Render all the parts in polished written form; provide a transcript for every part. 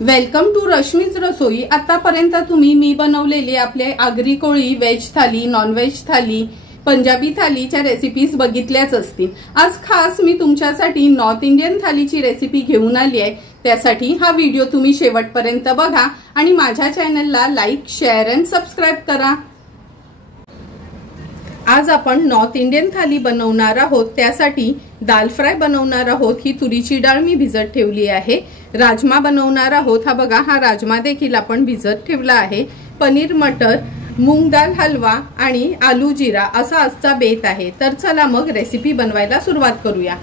Welcome to Rashmi's रसोई। आतापर्यंत तुम्ही मी बनवलेली आपले आगरी कोळी वेज थाली, नॉन वेज थाली, पंजाबी थालीच्या रेसिपीज बघितल्याच असतील। आज खास मी तुमच्यासाठी नॉर्थ इंडियन थालीची रेसिपी घेऊन आली आहे। त्यासाठी हा व्हिडिओ तुम्ही शेवटपर्यंत बघा आणि माझ्या चॅनलला लाईक, शेअर आणि सबस्क्राइब करा। आज आपण नॉर्थ इंडियन थाली बनवणार आहोत। त्यासाठी दाल फ्राय बनवणार आहोत। ही तुरीची डाळ मी भिजत ठेवली आहे। राजमा बनवणार आहोत। हा बघा, हा राजमा देखील आपण भिजत ठेवला आहे। पनीर मटर, मूंग दाल हलवा आणि आलू जिरा असा आजचा बेत आहे। तर चला मग रेसिपी बनवायला सुरुवात करूया।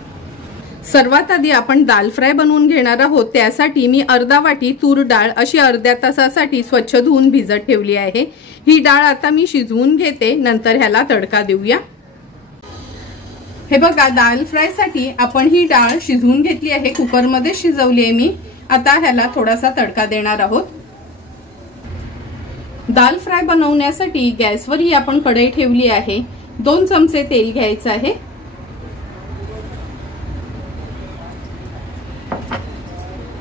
सर्वात आधी आपण दाल फ्राय बनवून घेणार आहोत। त्यासाठी मी अर्धा वाटी तूर डाळ अशी अर्ध्या तासासाठी स्वच्छ धुवून भिजत ठेवली आहे। ही डाळ आता मी शिजवून घेते, नंतर ह्याला तडका देऊया। हे बघा, दाल फ्राय साठी आपण ही डाळ शिजवून घेतली आहे। कुकर मध्ये शिजवली आहे मी। आता ह्याला थोडासा तडका देणार आहोत। दाल फ्राय बनवण्यासाठी गॅसवर ही आपण कढई ठेवली आहे। 2 चमचे तेल घ्यायचं आहे।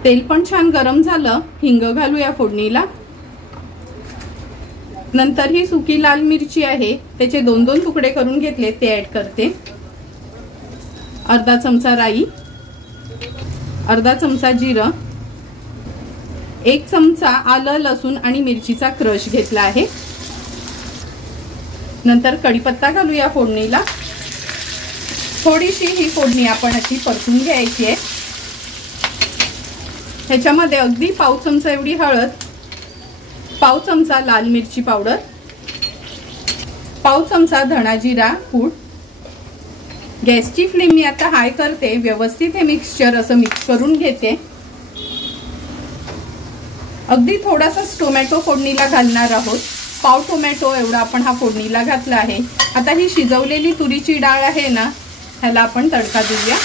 तेल पण छान गरम झालं, हिंग घालूया फोडणीला। नंतर ही सुकी लाल मिरची आहे, त्याचे 2-2 तुकडे करून घेतले, ते ऍड करते। अर्धा चमचा राई, अर्धा चमचा जिरं, 1 चमचा आलं, लसूण आणि मिरचीचा क्रश घेतला आहे। नंतर कढीपत्ता घालूया फोडणीला। थोडीशी ही फोडणी आपण अशी परतून घ्यायची आहे। ह्याच्यामध्ये अगदी पाव चमचा एवढी हळद, पाव चमचा लाल मिरची पावडर, पाव चमचा धना जिरा पूड। गॅसची फ्लेम मी आता हाय करते। व्यवस्थित हे मिक्सचर असं मिक्स करून घेते। अगदी थोडासा टोमॅटो फोडणीला घालणार आहोत। पाव टोमॅटो एवढा आपण हा फोडणीला घातला आहे। आता ही शिजवलेली तुरीची डाळ आहे ना, ह्याला आपण तडका देऊया।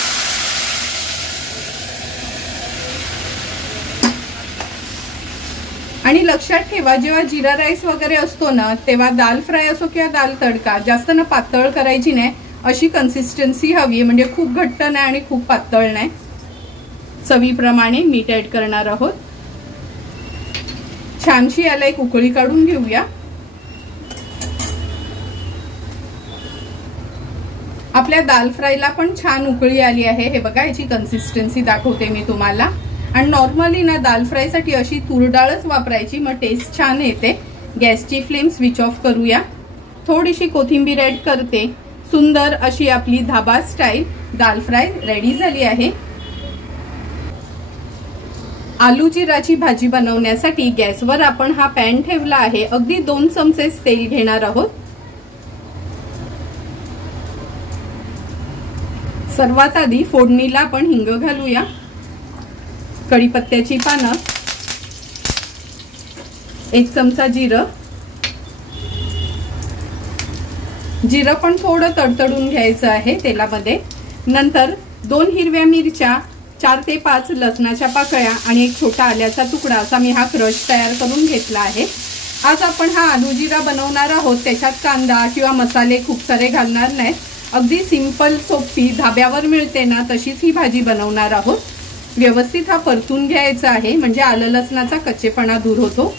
आणि लक्षात ठेवा, जेव्हा जिरा राईस वगैरे असतो ना, तेव्हा दाल फ्राय असो किंवा दाल तडका जास्त ना पातळ करायची नाही, अशी कन्सिस्टन्सी हवी। म्हणजे खूप घट्ट नाही आणि खूप पातळ नाही। चवीप्रमाणे मीठ ऍड करणार आहोत। छानशी याला एक उकळी काढून घेऊया। आपल्या दाल फ्रायला पण छान उकळी आली आहे। हे बघा, याची कन्सिस्टन्सी दाखवते मी तुम्हाला। आणि नॉर्मली ना दाल फ्राय साठी अशी तूर डाळच वापरायची, मग टेस्ट छान येते। गॅसची फ्लेम स्विच ऑफ करूया। थोडीशी कोथिंबीर ऍड करते। सुंदर अशी आपली धाबा स्टाईल दाल फ्राय रेडी झाली आहे। आलू जिराची भाजी बनवण्यासाठी गॅसवर आपण हा पॅन ठेवला आहे। अगदी 2 चमचे तेल घेणार आहोत। सर्वात आधी फोडणीला आपण हिंग घालूया, कढीपत्त्याची पानं, 1 चमचा जिरं। जिरं पण थोडं तडतडून घ्यायचं आहे तेलामध्ये। नंतर 2 हिरव्या मिरच्या, 4 ते 5 लसणाच्या पाकळ्या आणि 1 छोटा आल्याचा तुकडा असा मी हा क्रश तयार करून घेतला आहे। आज आपण हा आलू जिरा बनवणार आहोत। त्याच्यात कांदा किंवा मसाले खूप सारे घालणार नाहीत। अगदी सिंपल सोपी धाब्यावर मिळते ना, तशीच ही भाजी बनवणार आहोत। व्यवस्थित हा परतून घ्यायचा आहे, म्हणजे आलं लसणाचा कच्चेपणा दूर होतो।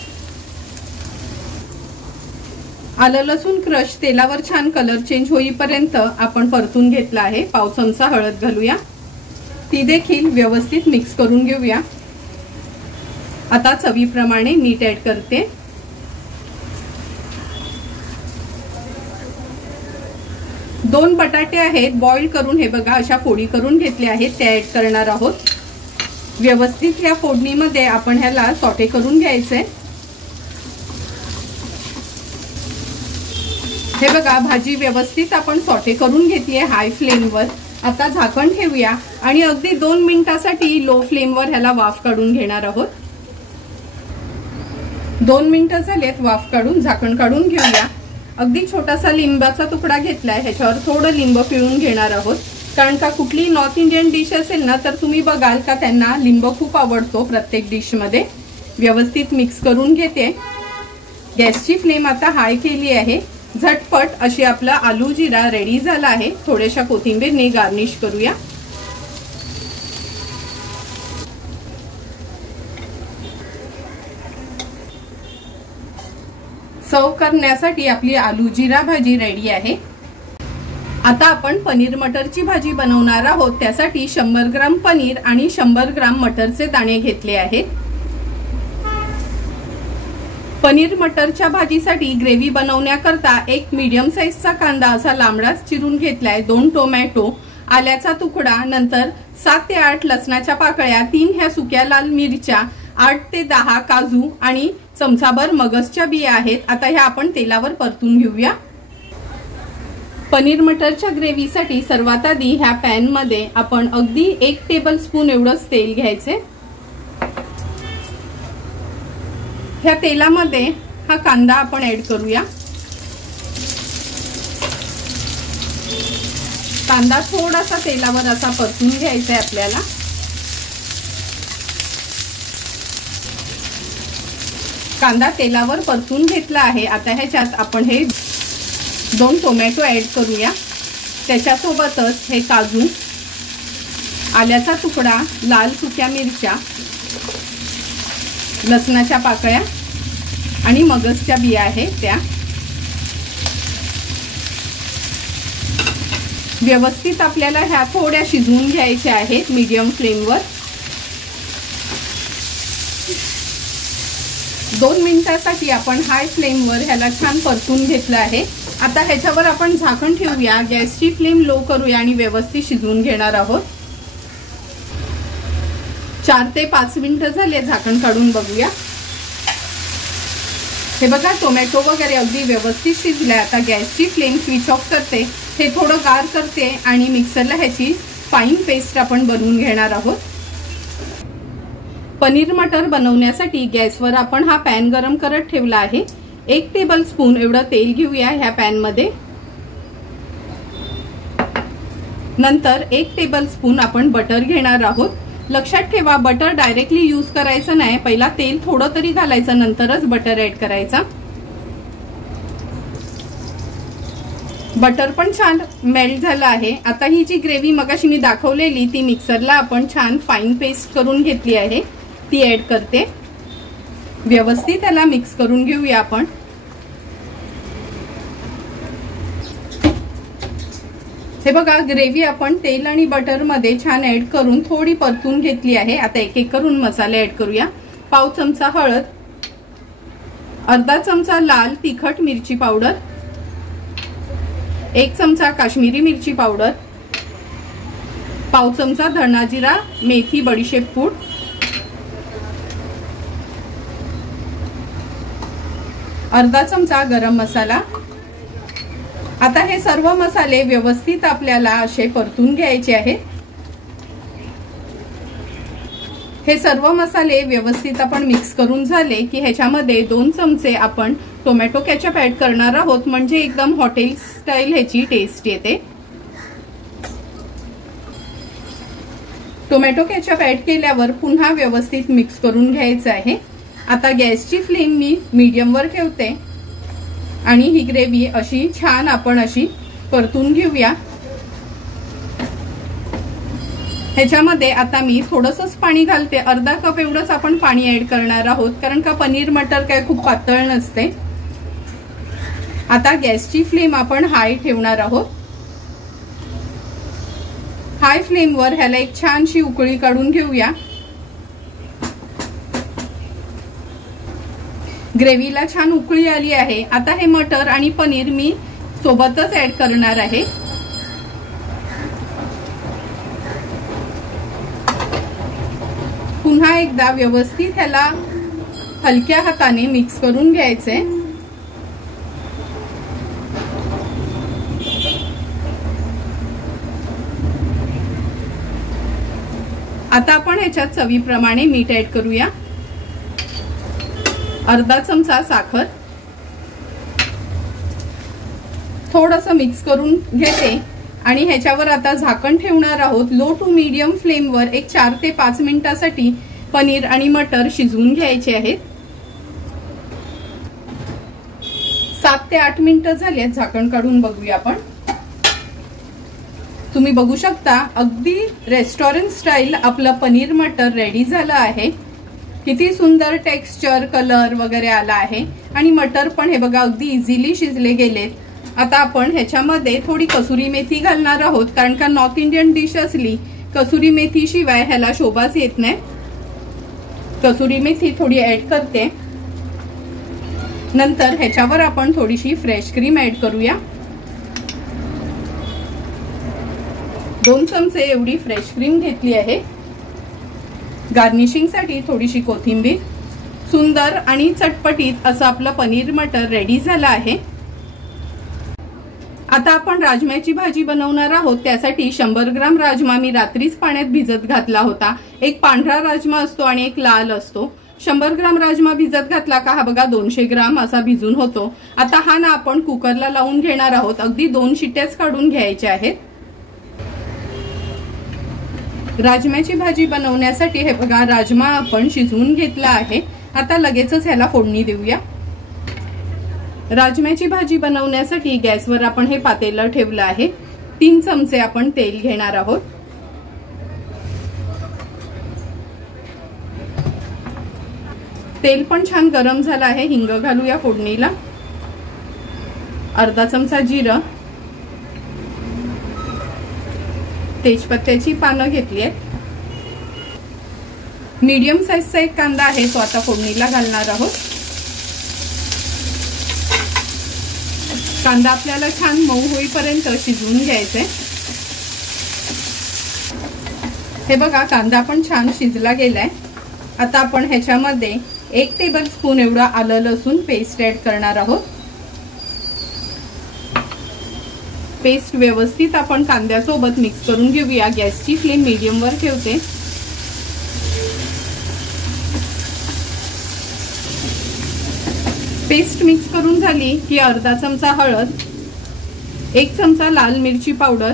आलं लसूण क्रश तेलावर छान कलर चेंज होईपर्यंत आपण परतून घेतला आहे। पाव चमचा हळद घालूया, ती देखील व्यवस्थित मिक्स करून घेऊया। आता चवीप्रमाणे मीठ ऍड करते। दोन बटाटे आहेत, बॉईल करून हे बघा अशा फोडी करून घेतले आहेत, ते ऍड करणार आहोत। व्यवस्थित या फोडणीमध्ये आपण ह्याला सॉटे करून घ्यायचंय। हे बघा, भाजी व्यवस्थित आपण सॉटे करून घेतलीये हाय फ्लेमवर। आता झाकण ठेवूया आणि अगदी 2 मिनिटांसाठी लो फ्लेमवर ह्याला वाफ काढून घेणार आहोत। 2 मिनिटं झालेत वाफ काढून, झाकण काढून घेऊया। अगदी छोटासा लिंबाचा तुकडा घेतलाय, ह्याच्यावर थोडं लिंब पिळून घेणार आहोत। कारण का कुठली नॉर्थ इंडियन डिश असेल ना, तर तुम्ही बघाल का त्यांना लिंब खूप आवडतो प्रत्येक डिश मध्ये। व्यवस्थित मिक्स करून घेते। गॅसची फ्लेम आता हाय केली आहे। झटपट अशी आपला आलू जिरा रेडी झाला आहे। थोड्याशा कोथिंबीरने गार्निश करूया। सर्व करण्यासाठी आपली आलू जिरा भाजी रेडी आहे। आता आपण पनीर मटरची भाजी बनवणार आहोत। त्यासाठी 100 ग्राम पनीर आणि 100 ग्राम मटरचे दाणे घेतले आहेत। पनीर मटरच्या भाजीसाठी ग्रेव्ही बनवण्याकरता एक मीडियम साइजचा कांदा असा लांबडाच चिरून घेतलाय, 2 टोमॅटो, आल्याचा तुकडा, नंतर 7 ते 8 लसणाच्या पाकळ्या, 3 ह्या सुक्या लाल मिरच्या, 8 ते 10 काजू आणि चमचाभर मगजच्या बिया आहेत। आता ह्या आपण तेलावर परतून घेऊया। पनीर मटरच्या ग्रेव्हीसाठी सर्वात आधी ह्या पॅन मध्ये आपण अगदी 1 टेबलस्पून एवढंच तेल घ्यायचे। ह्या तेलामध्ये हा कांदा आपण ऍड करूया। कांदा थोडासा तेलावर असा परतून घ्यायचा आहे आपल्याला। कांदा तेलावर परतून घेतला आहे। आता ह्याच्यात आपण हे 2 टोमॅटो ऍड करूया। त्याच्यासोबतच हे काजू, आल्याचा तुकडा, लाल सुक्या मिरच्या, लसणाच्या पाकळ्या आणि मगजच्या बिया आहेत त्या व्यवस्थित आपल्याला ह्या थोड्या शिजवून घ्यायच्या आहेत मीडियम फ्लेमवर। 2 मिनिटांसाठी आपण हाय फ्लेमवर ह्याला छान परतून घेतलं आहे। आता ह्याच्यावर आपण झाकण ठेवूया, गॅसची फ्लेम लो करूया आणि व्यवस्थित शिजवून घेणार आहोत। 4 ते 5 मिनिटं झाले, झाकण काढून बघूया। हे बघा टोमॅटो वगैरे अगदी व्यवस्थित शिजले। आता गॅसची फ्लेम स्विच ऑफ करते, हे थोडं गार करते आणि मिक्सरला ह्याची फाईन पेस्ट आपण बनवून घेणार आहोत। पनीर मटर बनवण्यासाठी गॅसवर आपण हा पॅन गरम करत ठेवला आहे। 1 टेबलस्पून एवढं तेल घेऊया ह्या पॅन मध्ये। नंतर 1 टेबलस्पून आपण बटर घेणार आहोत। लक्षात ठेवा, बटर डायरेक्टली यूज करायचं नाही, पहिला तेल थोडं तरी घालायचं, नंतरच बटर ऍड करायचा। बटर पण छान मेल्ट झालं आहे। आता ही जी ग्रेव्ही मगाशी मी दाखवलेली ती मिक्सरला आपण छान फाईन पेस्ट करून घेतली आहे, ती ऍड करते। व्यवस्थित त्याला मिक्स करून घेऊया आपण। हे बघा ग्रेव्ही आपण तेल आणि बटर मध्ये छान ऍड करून थोडी परतून घेतली आहे। आता एक एक करून मसाले ऍड करूया। पाव चमचा हळद, अर्धा चमचा लाल तिखट मिरची पावडर, 1 चमचा काश्मीरी मिरची पावडर, पाव चमचा धना जिरा मेथी बडीशेप पूड, अर्धा चमचा गरम मसाला। आता हे सर्व मसाले व्यवस्थित आपल्याला असे परतून घ्यायचे आहेत। हे सर्व मसाले व्यवस्थित आपण मिक्स करून झाले की ह्याच्यामध्ये 2 चमचे आपण टोमॅटो केचप ऍड करणार आहोत, म्हणजे एकदम हॉटेल स्टाईल ह्याची टेस्ट येते। टोमॅटो केचप ऍड केल्यावर पुन्हा व्यवस्थित मिक्स करून घ्यायचं आहे। आता गॅसची फ्लेम मी मीडियम वर ठेवते आणि ही ग्रेव्ही अशी छान आपण अशी परतून घेऊया। ह्याच्यामध्ये आता मी थोडंसंच पाणी घालते, अर्धा कप एवढंच आपण पाणी ऍड करणार आहोत, कारण का पनीर मटर काय खूप पातळ नसते। आता गॅसची फ्लेम आपण हाय ठेवणार आहोत। हाय फ्लेमवर ह्याला एक छानशी उकळी काढून घेऊया। ग्रेव्हीला छान उकळी आली आहे। आता हे मटर आणि पनीर मी सोबतच ऍड करणार आहे। पुन्हा एकदा व्यवस्थित ह्याला हलक्या हाताने मिक्स करून घ्यायचे। आता आपण ह्याच्यात चवीप्रमाणे मीठ ऍड करूया, अर्धा चमचा साखर, थोडंसं मिक्स करून घेते आणि ह्याच्यावर आता झाकण ठेवणार आहोत। लो टू मीडियम फ्लेमवर एक 4 ते 5 मिनिटांसाठी पनीर आणि मटर शिजवून घ्यायचे आहेत। 7 ते 8 मिनिटं झाली आहेत, झाकण काढून बघूया आपण। तुम्ही बघू शकता अगदी रेस्टॉरंट स्टाईल आपलं पनीर मटर रेडी झालं आहे। किती सुंदर टेक्स्चर, कलर वगैरे आला आहे आणि मटर पण हे बघा अगदी इझिली शिजले गेलेत। आता आपण ह्याच्यामध्ये थोडी कसुरी मेथी घालणार आहोत, कारण का नॉर्थ इंडियन डिश असली कसुरी मेथी शिवाय ह्याला शोभाच येत नाही। कसुरी मेथी थोडी ऍड करते। नंतर ह्याच्यावर आपण थोडीशी फ्रेश क्रीम ऍड करूया। 2 चमचे एवढी फ्रेश क्रीम घेतली आहे। गार्निशिंग साठी थोडीशी कोथिंबीर। सुंदर आणि चटपटीत असं आपलं पनीर मटर रेडी झालं आहे। आता आपण राजम्याची भाजी बनवणार आहोत। त्यासाठी 100 ग्राम राजमा मी रात्रीच पाण्यात भिजत घातला होता। एक पांढरा राजमा असतो आणि एक लाल असतो। 100 ग्राम राजमा भिजत घातला का हा बघा 200 ग्राम असा भिजून होतो। आता हा ना आपण कुकरला लावून घेणार आहोत। अगदी 2 शिट्ट्याच काढून घ्यायच्या आहेत। राजम्याची भाजी बनवण्यासाठी हे बघा राजमा आपण शिजवून घेतला आहे। आता लगेचच ह्याला फोडणी देऊया। राजम्याची भाजी बनवण्यासाठी गॅसवर आपण हे पातेलं ठेवलं आहे। 3 चमचे आपण तेल घेणार आहोत। तेल पण छान गरम झालं आहे। हिंग घालूया फोडणीला। अर्धा चमचा जिरं, तेजपत्त्याची पानं घेतली आहेत। मीडियम साईजचा एक कांदा आहे, तो आता फोडणीला घालणार आहोत। कांदा आपल्याला छान मऊ होईपर्यंत शिजवून घ्यायचंय। हे बघा कांदा पण छान शिजला गेलाय। आता आपण ह्याच्यामध्ये 1 टेबलस्पून एवढा आलं लसूण पेस्ट ऍड करणार आहोत। पेस्ट व्यवस्थित आपण कांद्यासोबत मिक्स करून घेऊया। गॅसची फ्लेम मीडियम वर ठेवते। पेस्ट मिक्स करून झाली की अर्धा चमचा हळद, 1 चमचा लाल मिरची पावडर,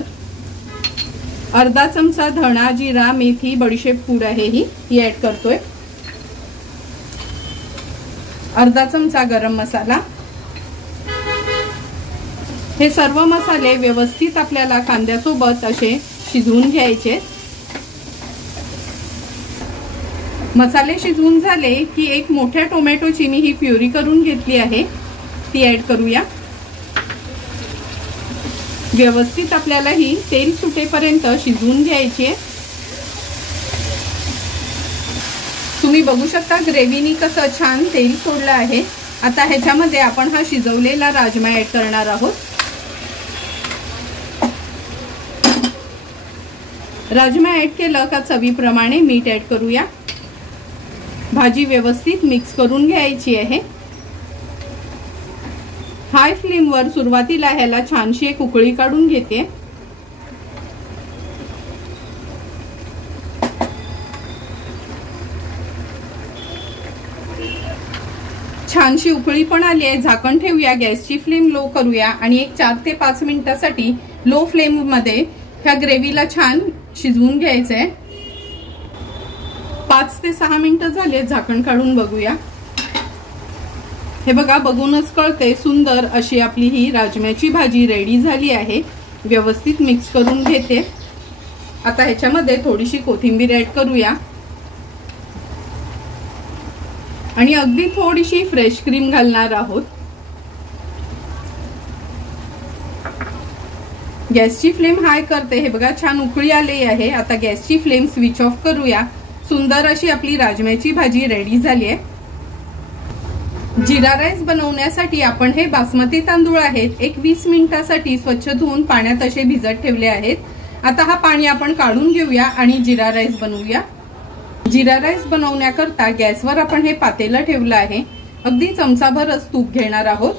अर्धा चमचा धणा, जिरा, मेथी, बडीशेप पूड आहे ही ऍड करतोय। अर्धा चमचा गरम मसाला। हे सर्व मसाले व्यवस्थित आपल्याला कांद्यासोबत असे शिजवून घ्यायचे। मसाले शिजवून झाले की एक मोठ्या टोमॅटोची मी ही प्युरी करून घेतली आहे, ती ऍड करूया। व्यवस्थित आपल्याला ही तेल सुटेपर्यंत शिजवून घ्यायची आहे। तुम्ही बघू शकता ग्रेव्हीनी कसं छान तेल सोडलं आहे। आता ह्याच्यामध्ये आपण हा शिजवलेला राजमा ऍड करणार आहोत। राजमा ऍड केलं का चवीप्रमाणे मीठ ऍड करूया। भाजी व्यवस्थित मिक्स करून घ्यायची आहे। हाय फ्लेम वर सुरुवातीला ह्याला छानशी एक उकळी काढून घेते। छानशी उकळी पण आली आहे। झाकण ठेवूया। गॅसची फ्लेम लो करूया आणि एक 4 ते 5 मिनिटासाठी लो फ्लेम मध्ये ह्या ग्रेव्हीला छान शिजवून घ्यायचंय। 5 ते 6 मिनिटं झाले। झाकण काढून बघूया। हे बघा बघूनच कळते सुंदर अशी आपली ही राजम्याची भाजी रेडी झाली आहे। व्यवस्थित मिक्स करून घेते। आता ह्याच्यामध्ये थोडीशी कोथिंबीर ऍड करूया आणि अगदी थोडीशी फ्रेश क्रीम घालणार आहोत। गॅसची फ्लेम हाय करते। हे बघा छान उकळी आली आहे। आता गॅसची फ्लेम स्विच ऑफ करूया। सुंदर अशी आपली राजम्याची भाजी रेडी झाली आहे। जिरा राईस बनवण्यासाठी आपण हे बासमती तांदूळ आहेत, एक 20 मिनिटासाठी स्वच्छ धुवून पाण्यात असे भिजत ठेवले आहेत। आता हा पाणी आपण काढून घेऊया आणि जिरा राईस बनवूया। जिरा राईस बनवण्याकरता गॅसवर आपण हे पातेलं ठेवलं आहे। अगदी चमचाभरच तूप घेणार आहोत।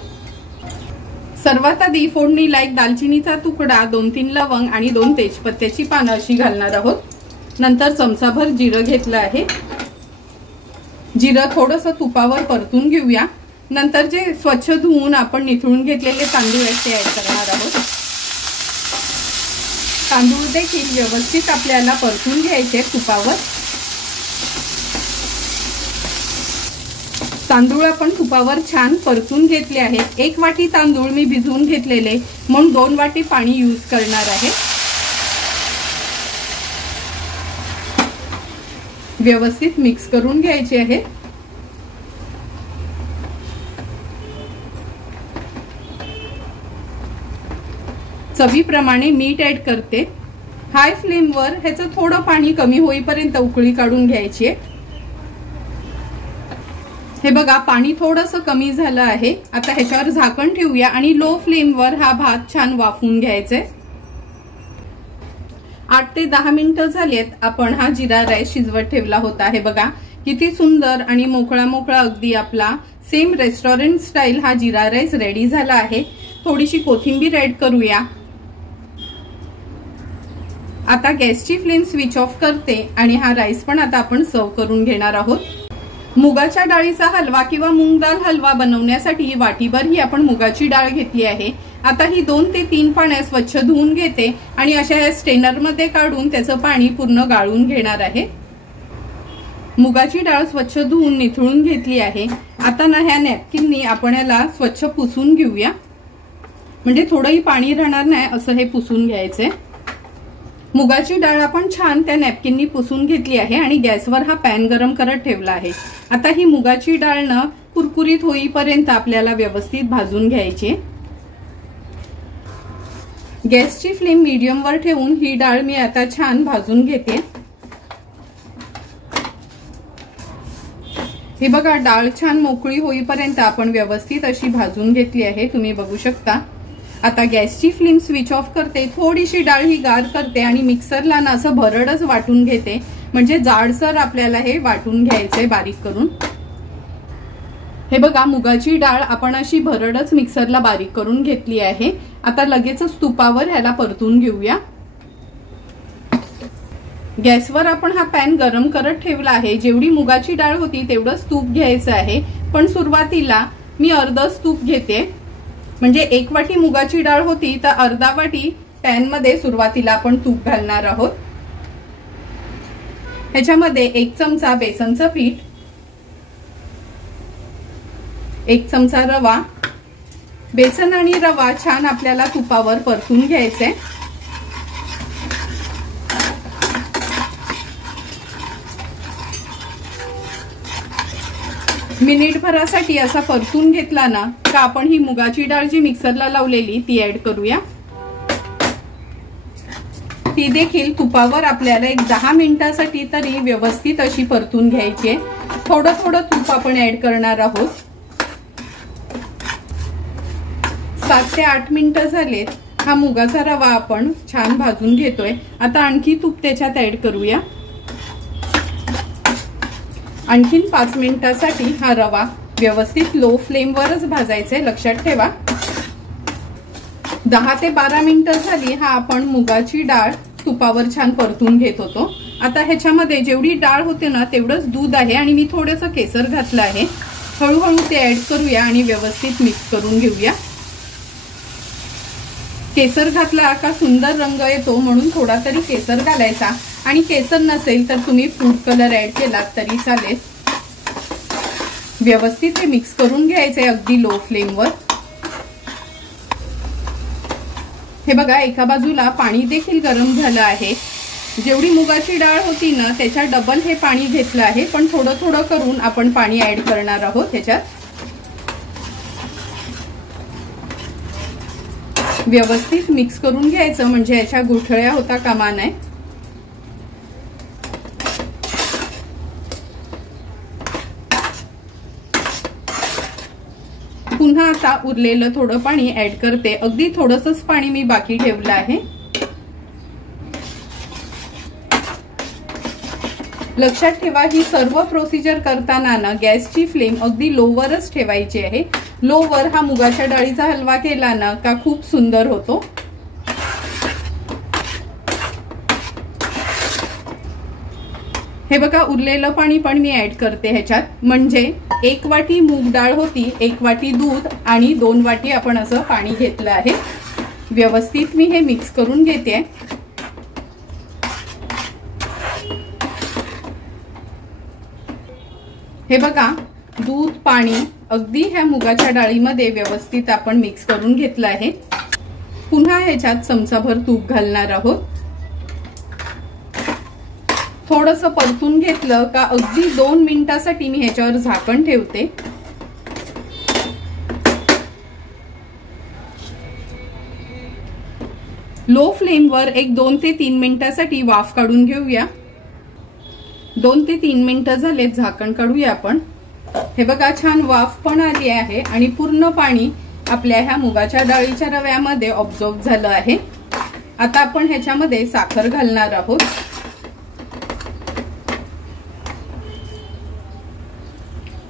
सर्वात आधी फोडणीला एक दालचिनीचा तुकडा, 2-3 लवंग आणि 2 तेजपत्त्याची पानं अशी घालणार आहोत। नंतर चमचाभर जिरं घेतलं आहे। जिरं थोडंसं तुपावर परतून घेऊया। नंतर जे स्वच्छ धुवून आपण निथळून घेतलेले तांदूळ आहेत ते ऍड करणार आहोत। तांदूळ देखील व्यवस्थित आपल्याला परतून घ्यायचे तुपावर। तांदूळ आपण तुपावर छान परतून घेतले आहेत। 1 वाटी तांदूळ मी भिजवून घेतलेले, म्हणून 2 वाटी पाणी यूज करणार आहे। व्यवस्थित मिक्स करून घ्यायचे आहे। चवीप्रमाणे मीठ ऍड करते। हाय फ्लेमवर ह्याचं थोडं पाणी कमी होईपर्यंत उकळी काढून घ्यायची आहे। हे बघा पाणी थोडंसं कमी झालं आहे। आता ह्याच्यावर झाकण ठेवूया आणि लो फ्लेमवर हा भात छान वाफवून घ्यायचा। 8 ते 10 मिनिटं झालेत आपण हा जिरा राईस शिजवत ठेवला होता। हे बघा किती सुंदर आणि मोकळा मोकळा अगदी आपला सेम रेस्टॉरंट स्टाईल हा जिरा राईस रेडी झाला आहे। थोडीशी कोथिंबीर ऍड करूया। आता गॅसची फ्लेम स्विच ऑफ करते आणि हा राईस पण आता आपण सर्व करून घेणार आहोत। मुगाच्या डाळीचा हलवा किंवा मूग दाल हलवा बनवण्यासाठी वाटीभर ही आपण मुगाची डाळ घेतली आहे। आता ही 2 ते 3 पाण्यात स्वच्छ धुवून घेते आणि अशा या स्ट्रेनर मध्ये काढून त्याचं पाणी पूर्ण गाळून घेणार आहे। मुगाची डाळ स्वच्छ धुवून निथळून घेतली आहे। आता ना ह्या नॅपकिननी आपण याला स्वच्छ पुसून घेऊया, म्हणजे थोडंही पाणी राहणार नाही असं हे पुसून घ्यायचंय। मुगाची डाळ आपण छान त्या नॅपकिननी पुसून घेतली आहे आणि गॅसवर हा पॅन गरम करत ठेवला आहे। आता ही मुगाची डाळ ना कुरकुरीत होईपर्यंत आपल्याला व्यवस्थित भाजून घ्यायची। गॅसची फ्लेम मीडियम वर ठेवून ही डाळ मी आता छान भाजून घेते। हे बघा डाळ छान मोकळी होईपर्यंत आपण व्यवस्थित अशी भाजून घेतली आहे, तुम्ही बघू शकता। आता गॅसची फ्लेम स्विच ऑफ करते। थोडीशी डाळ ही गार करते आणि मिक्सरला ना असं भरडच वाटून घेते, म्हणजे जाडसर आपल्याला हे वाटून घ्यायचंय बारीक करून। हे बघा मुगाची डाळ आपण अशी भरडच मिक्सरला बारीक करून घेतली आहे। आता लगेचच तुपावर ह्याला परतून घेऊया। गॅसवर आपण हा पॅन गरम करत ठेवला आहे। जेवढी मुगाची डाळ होती तेवढंच तूप घ्यायचं आहे, पण सुरुवातीला मी अर्धच तूप घेते, म्हणजे 1 वाटी मुगाची डाळ होती तर अर्धा वाटी पॅन मध्ये सुरुवातीला आपण तूप घालणार आहोत। ह्याच्यामध्ये 1 चमचा बेसनचं पीठ, 1 चमचा रवा, बेसन आणि रवा छान आपल्याला तुपावर परतून घ्यायचंय। मिनिटभरासाठी असा परतून घेतला ना का आपण ही मुगाची डाळ जी मिक्सरला लावलेली ती ऍड करूया। ती देखील तुपावर आपल्याला 10 मिनिटांसाठी तरी व्यवस्थित अशी परतून घ्यायची आहे। थोडं थोडं तूप आपण ऍड करणार आहोत। 7 ते 8 मिनिटं झालेत। हा मुगाचा रवा आपण छान भाजून घेतोय। आता आणखी तूप त्याच्यात ऍड करूया। आणखीन 5 मिनिटांसाठी हा रवा व्यवस्थित लो फ्लेमवरच भाजायचा आहे, लक्षात ठेवा। 10 ते 12 मिनिटं झाली हा आपण मुगाची डाळ तुपावर छान परतून घेत होतो। आता ह्याच्यामध्ये जेवढी डाळ होते ना तेवढंच दूध आहे आणि मी थोडंसं केसर घातलं आहे। हळूहळू ते ऍड करूया आणि व्यवस्थित मिक्स करून घेऊया। केसर घातला का सुंदर रंग येतो, म्हणून थोडा तरी केसर घालायचा, आणि केसर नसेल तर तुम्ही फूड कलर ऍड केलात तरी चालेल। व्यवस्थित हे मिक्स करून घ्यायचे अगदी लो फ्लेमवर। हे बघा एका बाजूला पाणी देखील गरम झालं आहे। जेवढी मुगाची डाळ होती ना त्याच्या डबल हे पाणी घेतलं आहे, पण थोडं थोडं करून आपण पाणी ऍड करणार आहोत ह्याच्यात। व्यवस्थित मिक्स करून घ्यायचं, म्हणजे याच्या गुठळ्या होता कामा नये। पुन्हा आता उरलेलं थोडं पाणी ऍड करते। अगदी थोडंसंच पाणी मी बाकी ठेवलं आहे। लक्षात ठेवा ही सर्व प्रोसिजर करताना ना गॅसची फ्लेम अगदी लोवरच ठेवायची आहे। लोवर हा मुगाच्या डाळीचा हलवा केला ना का खूप सुंदर होतो। हे बघा उरलेलं पाणी पण मी ऍड करते ह्याच्यात, म्हणजे 1 वाटी मूग डाळ होती, 1 वाटी दूध आणि 2 वाटी आपण असं पाणी घेतलं आहे। व्यवस्थित मी हे मिक्स करून घेते। हे बघा दूध पाणी अगदी ह्या मुगाच्या डाळीमध्ये व्यवस्थित आपण मिक्स करून घेतलं आहे। पुन्हा ह्याच्यात चमचाभर तूप घालणार आहोत। थोडंसं परतून घेतलं का अगदी 2 मिनिटासाठी मी ह्याच्यावर झाकण ठेवते। लो फ्लेमवर एक 2 ते 3 मिनिटासाठी वाफ काढून घेऊया। 2 ते 3 मिनिटं झालेत, झाकण काढूया आपण। हे बघा छान वाफ पण आली आहे आणि पूर्ण पाणी आपल्या ह्या मुगाच्या डाळीच्या रव्यामध्ये ऑब्झर्व झालं आहे। आता आपण ह्याच्यामध्ये साखर घालणार आहोत।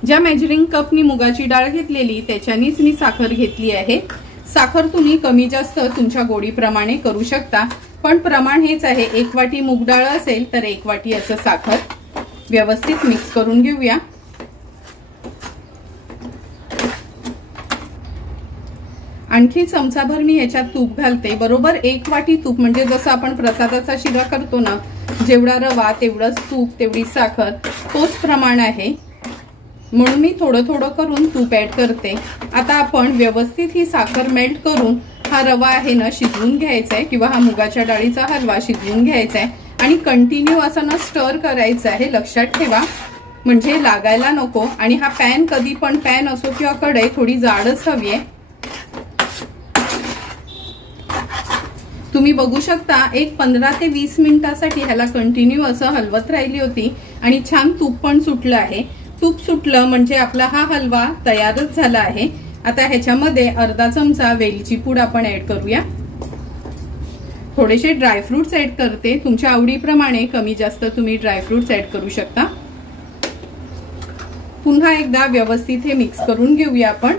ज्या मेजरिंग कपनी मुगाची डाळ घेतलेली त्याच्यानीच मी साखर घेतली आहे। साखर तुम्ही कमी जास्त तुमच्या गोडीप्रमाणे करू शकता, पण प्रमाण हेच आहे, 1 वाटी मूग डाळ असेल तर 1 वाटी असं साखर। व्यवस्थित मिक्स करून घेऊया। आणखी चमचाभर मी ह्याच्यात तूप घालते, बरोबर 1 वाटी तूप, म्हणजे जसं आपण प्रसादाचा शिरा करतो ना, जेवढा रवा तेवढंच तूप तेवढी साखर, तोच प्रमाण आहे, म्हणून मी थोडं थोडं करून तूप ऍड करते। आता आपण व्यवस्थित ही साखर मेल्ट करून हा रवा आहे ना शिजवून घ्यायचा आहे, किंवा हा मुगाच्या डाळीचा हलवा शिजवून घ्यायचा आहे आणि कंटिन्यू असं ना स्टर करायचं आहे, लक्षात ठेवा, म्हणजे लागायला नको। आणि हा पॅन कधी पण, पॅन असो किंवा कढई, थोडी जाडच हवी आहे। तुम्ही बघू शकता एक 15 ते 20 मिनिटासाठी ह्याला कंटिन्यू असं हलवत राहिली होती आणि छान तूप पण सुटलं आहे। तूप सुटलं म्हणजे आपला हा हलवा तयारच झाला आहे। आता ह्याच्यामध्ये अर्धा चमचा वेलची पूड आपण ऍड करूया। थोडेसे ड्रायफ्रुट्स ऍड करते, तुमच्या आवडीप्रमाणे कमी जास्त तुम्ही ड्रायफ्रुट्स ऍड करू शकता। पुन्हा एकदा व्यवस्थित हे मिक्स करून घेऊया आपण।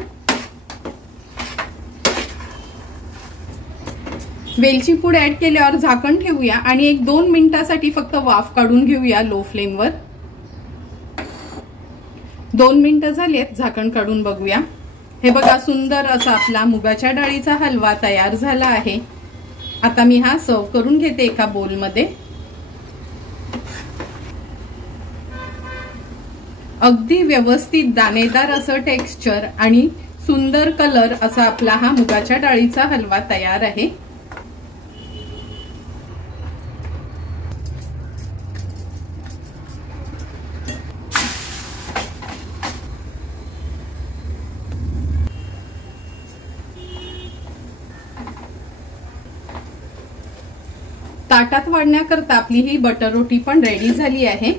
वेलची पूड ऍड केल्यावर झाकण ठेवूया आणि एक 2 मिनिटासाठी फक्त वाफ काढून घेऊया लो फ्लेमवर। 2 मिनिटं झालीत, झाकण काढून बघूया। हे बघा सुंदर असा आपला मुगाच्या डाळीचा हलवा तयार झाला आहे। आता मी हा सर्व करून घेते एका बोलमध्ये। अगदी व्यवस्थित दाणेदार असं टेक्स्चर आणि सुंदर कलर असा आपला हा मुगाच्या डाळीचा हलवा तयार आहे। ताटात वाढण्याकरता आपली ही बटर रोटी पण रेडी झाली आहे।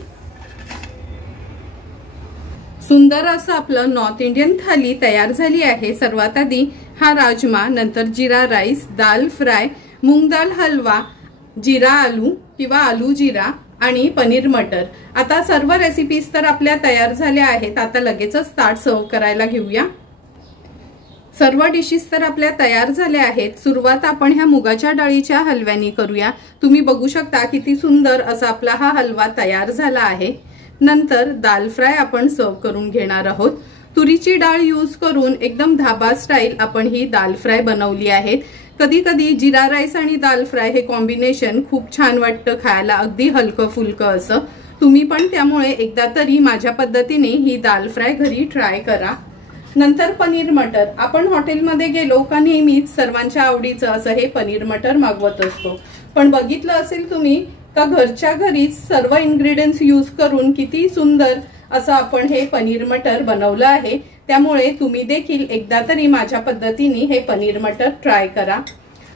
सुंदर असं आपलं नॉर्थ इंडियन थाली तयार झाली आहे। सर्वात आधी हा राजमा, नंतर जीरा राईस, दाल फ्राय, मूंग दाल हलवा, जीरा आलू किंवा आलू जीरा आणि पनीर मटर। आता सर्व रेसिपीज तर आपल्या तयार झाल्या आहेत। आता लगेचच ताट सर्व करायला घेऊया। सर्व डिशेस तर आपल्या तयार झाल्या आहेत। सुरुवात आपण ह्या मुगाच्या डाळीच्या हलव्यानी करूया। तुम्ही बघू शकता किती सुंदर असा आपला हा हलवा तयार झाला आहे। नंतर दाल फ्राय आपण सर्व करून घेणार आहोत। तुरीची डाळ यूज करून एकदम धाबा स्टाईल आपण ही दाल फ्राय बनवली आहे। कधी कधी जीरा राईस आणि दाल फ्राय हे कॉम्बिनेशन खूप छान वाटतं खायला, अगदी हलकं फुलकं असं। तुम्ही पण त्यामुळे एकदा तरी माझ्या पद्धतीने ही दाल फ्राय घरी ट्राय करा। नंतर पनीर मटर, आपण हॉटेलमध्ये गेलो का नेहमीच सर्वांच्या आवडीचं असं हे पनीर मटर मागवत असतो, पण बघितलं असेल तुम्ही का घरच्या घरीच सर्व इन्ग्रेडियंट्स यूज करून किती सुंदर असं आपण हे पनीर मटर बनवलं आहे। त्यामुळे तुम्ही देखील एकदा तरी माझ्या पद्धतीने हे पनीर मटर ट्राय करा।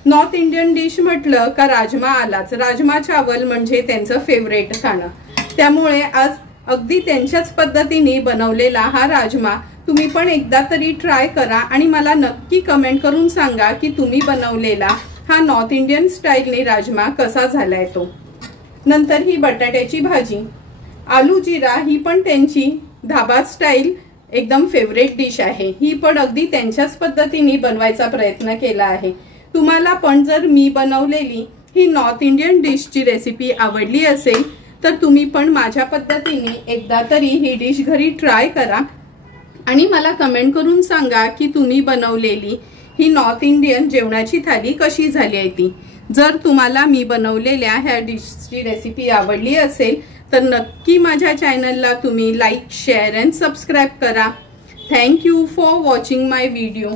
नॉर्थ इंडियन डिश म्हटलं का राजमा आलाच, राजमा चावल म्हणजे त्यांचं फेवरेट खाणं, त्यामुळे आज अगदी त्यांच्याच पद्धतीने बनवलेला हा राजमा तुम्ही पण एकदा तरी ट्राय करा आणि मला नक्की कमेंट करून सांगा की तुम्ही बनवलेला हा नॉर्थ इंडियन स्टाईलने राजमा कसा झालाय तो। नंतर ही बटाट्याची भाजी, आलू जीरा, ही पण त्यांची धाबा स्टाईल एकदम फेवरेट डिश आहे। ही पण अगदी त्यांच्याच पद्धतीने बनवायचा प्रयत्न केला आहे। तुम्हाला पण जर मी बनवलेली ही नॉर्थ इंडियन डिशची रेसिपी आवडली असेल तर तुम्ही पण माझ्या पद्धतीने एकदा तरी ही डिश घरी ट्राय करा आणि मला कमेंट करून सांगा की तुम्ही बनवलेली ही नॉर्थ इंडियन जेवणाची थाली कशी झाली आहे ती। जर तुम्हाला मी बनवलेल्या ह्या डिशची रेसिपी आवडली असेल तर नक्की माझ्या चॅनलला तुम्ही लाईक, शेअर अँड सबस्क्राईब करा। Thank you for watching my video.